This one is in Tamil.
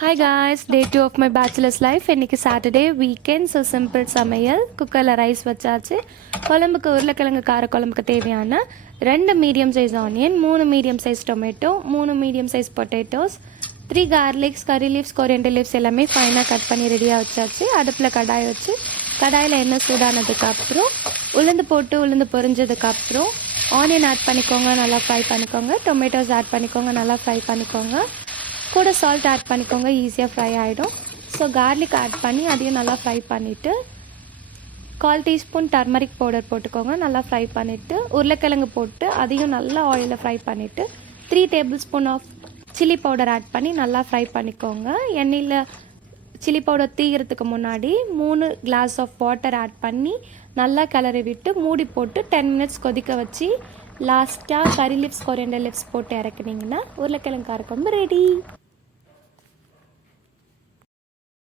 Hi guys, day 2 of my bachelor's life. இன்னைக்கு சாட்டர்டே வீக்கெண்ட். ஸோ சிம்பிள் சமையல். குக்கரில் ரைஸ் வச்சாச்சு. குழம்புக்கு உருளைக்கிழங்கு கார குழம்புக்கு தேவையான 2 medium size onion, 3 medium size tomato, 3 medium size potatoes, 3 garlics, கறி லீவ்ஸ், கொரியண்டர் லீவ்ஸ் எல்லாமே ஃபைனாக கட் பண்ணி ரெடியாக வச்சாச்சு. அடுப்பில் கடாய் வச்சு கடாயில் எண்ணெய் சூடானதுக்கப்புறம் உளுந்து பொரிஞ்சதுக்கப்புறம் ஆனியன் ஆட் பண்ணிக்கோங்க, நல்லா ஃப்ரை பண்ணிக்கோங்க. டொமேட்டோஸ் ஆட் பண்ணிக்கோங்க, நல்லா ஃப்ரை பண்ணிக்கோங்க. கூட சால்ட் ஆட் பண்ணிக்கோங்க, ஈஸியாக ஃப்ரை ஆகிடும். ஸோ கார்லிக் ஆட் பண்ணி அதையும் நல்லா ஃப்ரை பண்ணிவிட்டு 1/4 டீஸ்பூன் டர்மரிக் பவுடர் போட்டுக்கோங்க, நல்லா ஃப்ரை பண்ணிவிட்டு உருளைக்கிழங்கு போட்டு அதையும் நல்லா ஆயிலில் ஃப்ரை பண்ணிவிட்டு 3 tablespoon of chilli powder add பண்ணி நல்லா ஃப்ரை பண்ணிக்கோங்க. எண்ணெயில் சில்லி பவுடர் தீகிறதுக்கு முன்னாடி 3 கிளாஸ் ஆஃப் வாட்டர் ஆட் பண்ணி நல்லா கிளறி விட்டு மூடி போட்டு 10 மினிட்ஸ் கொதிக்க வச்சு லாஸ்ட்டாக கறி லீவ்ஸ், கொரியண்டர் லீவ்ஸ் போட்டு இறக்குனீங்கன்னா உருளைக்கிழங்கு கார குழம்பு ரெடி.